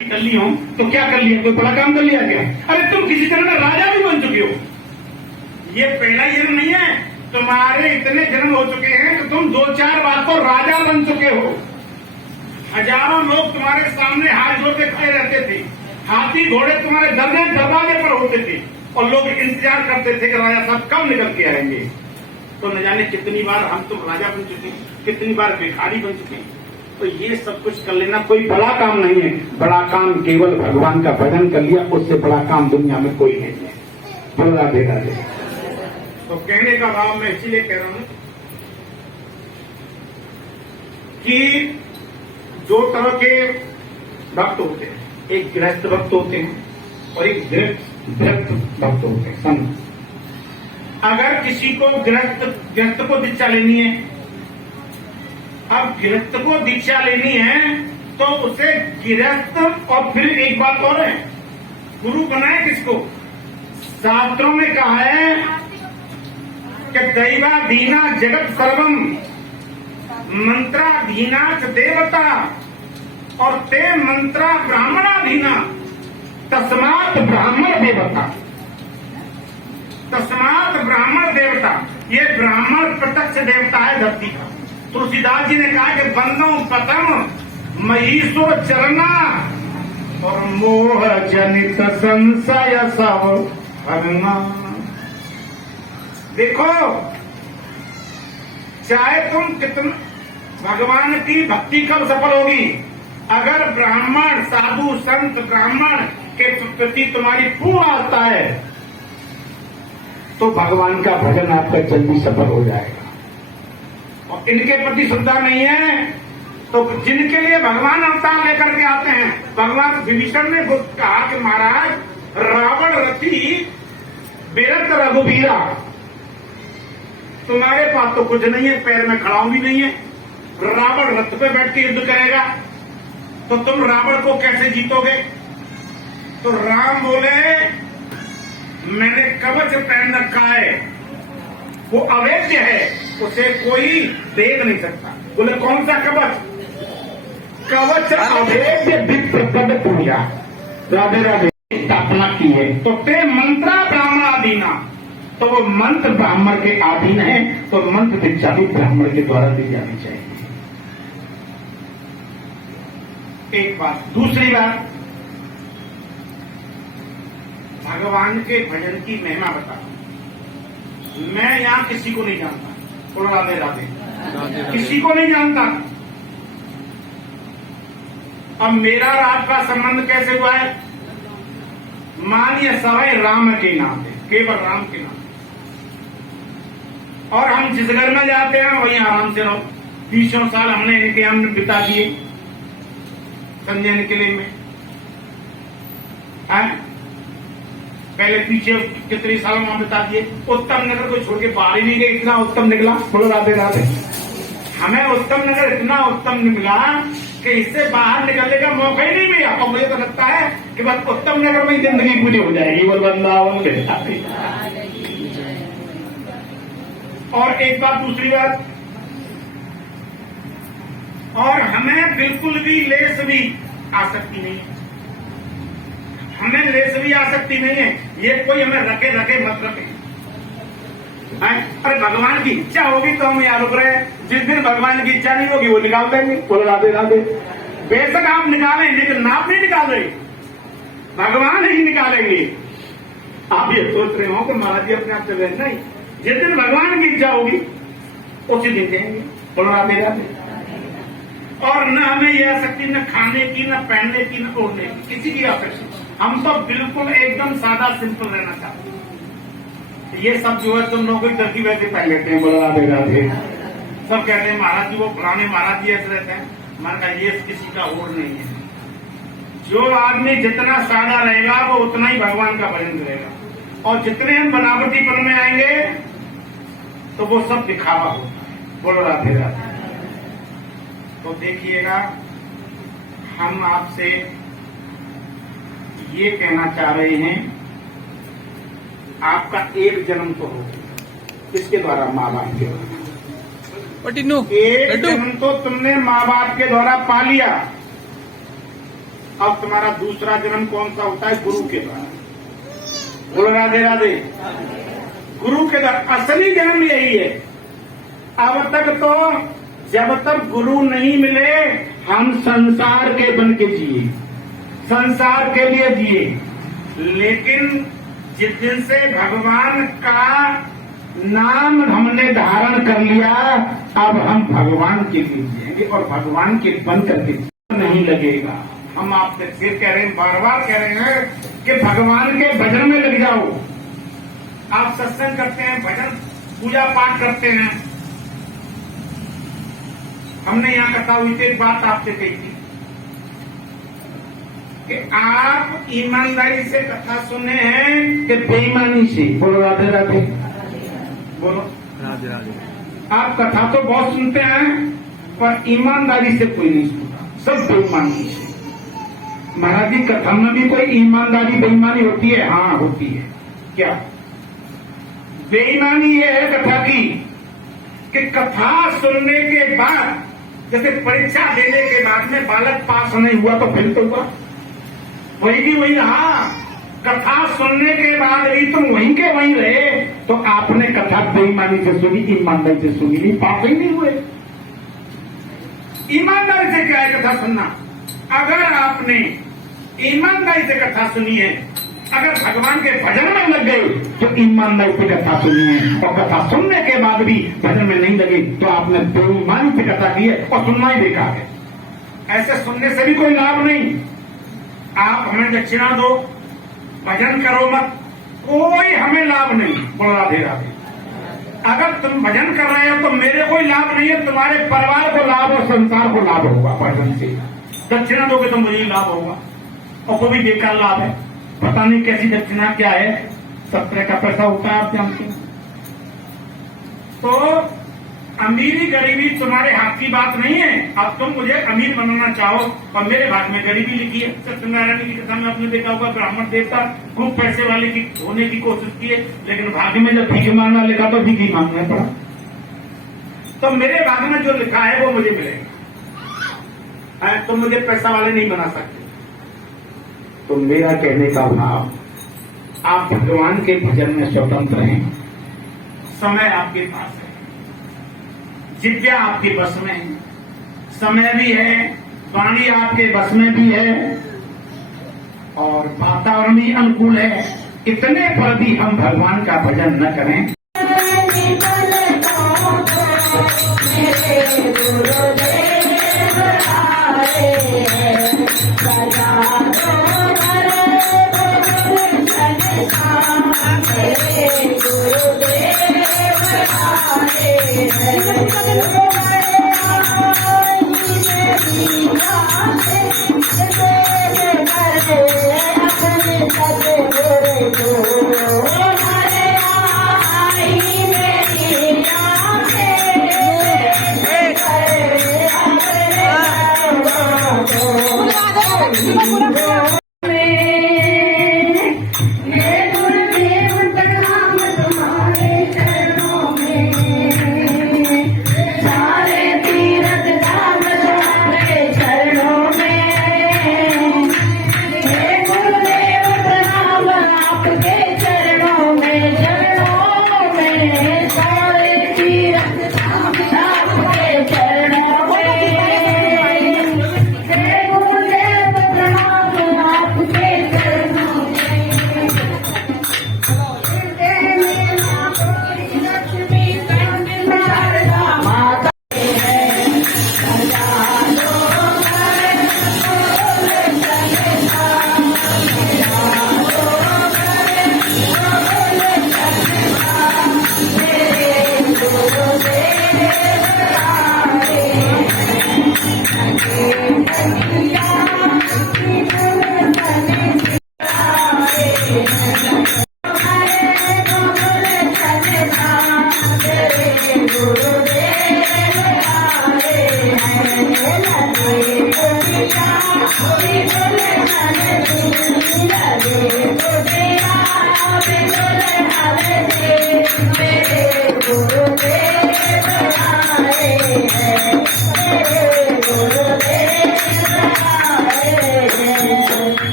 कर ली हो तो क्या कर लिया, कोई बड़ा काम कर लिया क्या? अरे तुम किसी तरह का राजा भी बन चुके हो। ये पहला जन्म नहीं है, तुम्हारे इतने जन्म हो चुके हैं कि तुम 2-4 बार तो राजा बन चुके हो। हजारों लोग तुम्हारे सामने हाथ जोड़ के खड़े रहते थे, हाथी घोड़े तुम्हारे दरवाजे पर होते थे और लोग इंतजार करते थे कि राजा साहब कब निकल के आएंगे। तो न जाने कितनी बार हम तुम राजा बन चुके हैं, कितनी बार भिखारी बन चुके हैं। तो ये सब कुछ कर लेना कोई बड़ा काम नहीं है। बड़ा काम केवल भगवान का भजन कर लिया, उससे बड़ा काम दुनिया में कोई नहीं है। बोल राधे राधे। तो कहने का भाव मैं इसीलिए कह रहा हूं कि दो तरह के भक्त होते हैं, एक गृहस्थ भक्त होते हैं और एक गृहस्थ भक्त होते हैं। संत अगर किसी को गृहस्थ को दीक्षा लेनी है, अब गृहस्थ को दीक्षा लेनी है तो उसे गृहस्थ और फिर एक बात और है, गुरु बनाए किसको? शास्त्रों में कहा है कि दैवाधीना जगत सर्वम मंत्राधीना च देवता और ते मंत्रा ब्राह्मणाधीना तस्मात् ब्राह्मण देवता। तस्मात् ब्राह्मण देवता, ये ब्राह्मण प्रत्यक्ष देवता है धरती का। तुलसीदास जी ने कहा कि बंदो पतम महीश्वर चरना और मोह जनित संशय सब हरना। देखो, चाहे तुम कितना भगवान की भक्ति कब सफल होगी, अगर ब्राह्मण साधु संत ब्राह्मण के प्रति तुम्हारी पूर्ण आस्था है तो भगवान का भजन आपका जल्दी सफल हो जाएगा। और इनके प्रति श्रद्धा नहीं है तो जिनके लिए भगवान अवतार लेकर के आते हैं, भगवान विभीषण ने कहा कि महाराज रावण रथी बिरत रघुवीरा, तुम्हारे पास तो कुछ नहीं है, पैर में खड़ाऊ भी नहीं है, रावण रथ पे बैठ के युद्ध करेगा तो तुम रावण को कैसे जीतोगे? तो राम बोले मैंने कवच पहन रखा है, वो अवैध है, उसे कोई देख नहीं सकता। बोले कौन सा कवच? कवच अवैध विप्र पद पूजा। राधे राधे स्थापना की है तो ते मंत्रा ब्राह्मणाधीना, तो वो मंत्र ब्राह्मण के अधीन है, तो मंत्र दीक्षा भी ब्राह्मण के द्वारा दी जानी चाहिए। एक बात। दूसरी बात, भगवान के भजन की महिमा बता। मैं यहां किसी को नहीं जानता, बोलो राधे राधे, किसी को नहीं जानता। अब मेरा और आपका संबंध कैसे हुआ है? मानिए सवाई राम के नाम है, केवल राम के नाम। और हम जिस घर में जाते हैं वहीं आराम से रहो। 20 साल हमने इनके हम बिता दिए संजय किले में। पहले पीछे कितने साल वहां बिता दिए। उत्तम नगर को छोड़ के बाहर ही नहीं गए, इतना उत्तम निकला। बोलो राधे राधे। हमें उत्तम नगर इतना उत्तम निकला कि इससे बाहर निकलने का मौका ही नहीं मिला। और मुझे तो लगता है कि बस उत्तम नगर में ही जिंदगी पूरी हो जाएगी। बोल वृंदावन ले। और एक बात, दूसरी बात, और हमें बिल्कुल भी लेस भी आसक्ति नहीं है। हमें लेस भी आसक्ति नहीं है। ये कोई हमें रखे मत रखे। अरे भगवान की इच्छा होगी तो हम यहाँ रुक रहे हैं, जिस दिन भगवान की इच्छा नहीं होगी वो निकाल देंगे। बोलो राधे राधे। बेशक आप निकालें, लेकिन आप नहीं निकाल रहे, भगवान ही निकालेंगे। आप ये सोच रहे हो कि महाराज जी अपने आप से नहीं, जिस दिन भगवान की इच्छा होगी उसी दिन देंगे। बोलो राधे राधे। और न हमें यह आसक्ति, न खाने की, न पहनने की, न ओढ़ने की, किसी की आसक्ति। हम तो बिल्कुल एकदम सादा सिंपल रहना चाहते हैं। ये सब जो है तुम लोगों की तरकी वैसे पहन लेते हैं। बोलो राधे राधे। सब कहते हैं महाराज जी वो पुराने महाराज जी ऐसे रहते हैं। मैंने कहा ये किसी का और नहीं है। जो आदमी जितना सादा रहेगा वो उतना ही भगवान का भजन करेगा। और जितने हम बनावटीपन में आएंगे तो वो सब दिखावा होता है। बोलो राधे राधे। तो देखिएगा, हम आपसे ये कहना चाह रहे हैं, आपका एक जन्म तो हो, किसके द्वारा? माँ बाप के द्वारा। एक जन्म तो तुमने माँ बाप के द्वारा पा लिया, अब तुम्हारा दूसरा जन्म कौन सा होता है? गुरु के द्वारा। बोलो राधे राधे। गुरु के द्वारा असली जन्म यही है। अब तक तो जब तक गुरु नहीं मिले हम संसार के बन के जिए, संसार के लिए जिए। लेकिन जिस दिन से भगवान का नाम हमने धारण कर लिया, अब हम भगवान के लिए जिएंगे और भगवान के बन करके नहीं लगेगा। हम आपसे फिर कह रहे हैं, बार बार कह रहे हैं कि भगवान के भजन में लग जाओ। आप सत्संग करते हैं, भजन पूजा पाठ करते हैं। हमने यहाँ कथा हुई थी, एक बात आपसे कही थी कि आप ईमानदारी से कथा सुने हैं कि बेईमानी से? बोलो राधे राधे। बोलो राधे राधे। आप कथा तो बहुत सुनते हैं पर ईमानदारी से कोई नहीं सुनता, सब बेईमानी से। महाराज जी कथा में भी कोई ईमानदारी बेईमानी होती है? हाँ होती है। क्या बेईमानी ये है कथा की कि कथा सुनने के बाद, जैसे परीक्षा देने के बाद में बालक पास नहीं हुआ तो फेल तो हुआ, वही भी वही रहा। कथा सुनने के बाद भी तुम वहीं के वहीं रहे तो आपने कथा बेईमानी से सुनी, ईमानदारी से सुनी नहीं, पास ही नहीं हुए। ईमानदारी से क्या है कथा सुनना? अगर आपने ईमानदारी से कथा सुनी है, अगर भगवान के भजन में लग गए तो ईमानदारी से कथा सुनी है, और कथा सुनने के बाद भी भजन में नहीं लगे तो आपने बेईमानी से कथा की है और सुनना ही देखा है। ऐसे सुनने से भी कोई लाभ नहीं। आप हमें दक्षिणा दो, भजन करो मत, कोई हमें लाभ नहीं। बोलो राधे राधे। अगर तुम भजन कर रहे हो तो मेरे कोई लाभ नहीं है, तुम्हारे परिवार को लाभ और संसार को लाभ होगा भजन से। दक्षिणा दोगे तो मुझे लाभ होगा, और कोई भी बेकार लाभ है। पता नहीं कैसी दक्षिणा क्या है, सब तरह का पैसा होता है, आप जानते हैं। तो अमीरी गरीबी तुम्हारे हाथ की बात नहीं है। अब तुम मुझे अमीर बनाना चाहो और मेरे भाग में गरीबी लिखी है। सत्यनारायण की कथा में आपने देखा होगा, ब्राह्मण देवता खूब पैसे वाले की होने की कोशिश की है, लेकिन भाग्य में जब भीख मांगना लिखा तो भीख ही मांगना पड़ा। तो मेरे भाग में जो लिखा है वो मुझे मिलेगा। तुम मुझे पैसा वाले नहीं बना सकते। तो मेरा कहने का भाव, आप भगवान के भजन में स्वतंत्र हैं। समय आपके पास है, जिज्ञा आपके बस में है, समय भी है, वाणी आपके बस में भी है और वातावरण भी अनुकूल है। इतने पर भी हम भगवान का भजन न करें।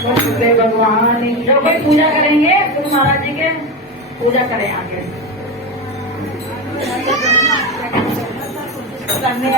भगवान जो कोई पूजा करेंगे गुरु महाराज जी के पूजा करें आगे करने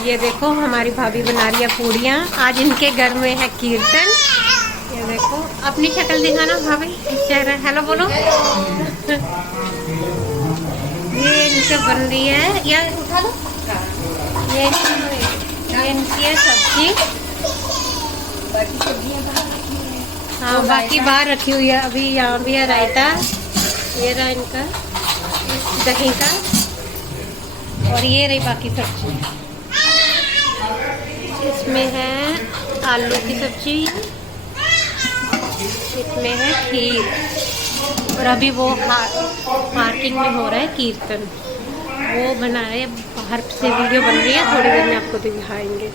ये देखो हमारी भाभी बना रही है पूड़ियाँ। आज इनके घर में है कीर्तन। ये देखो अपनी शक्ल दिखाना भाभी, चेहरा हेलो बोलो। ये इनके बन रही है, या उठा दो। ये इनकी है सब्जी। हाँ बाकी बाहर रखी हुई है। अभी यहाँ भी है रायता, ये रहा इनका दही का, और ये रही बाकी सब्जी। इसमें है आलू की सब्जी, इसमें है खीर, और अभी वो पार्किंग में हो रहा है कीर्तन, वो बना रहे। बाहर से वीडियो बन रही है, थोड़ी देर में आपको दिखाएंगे।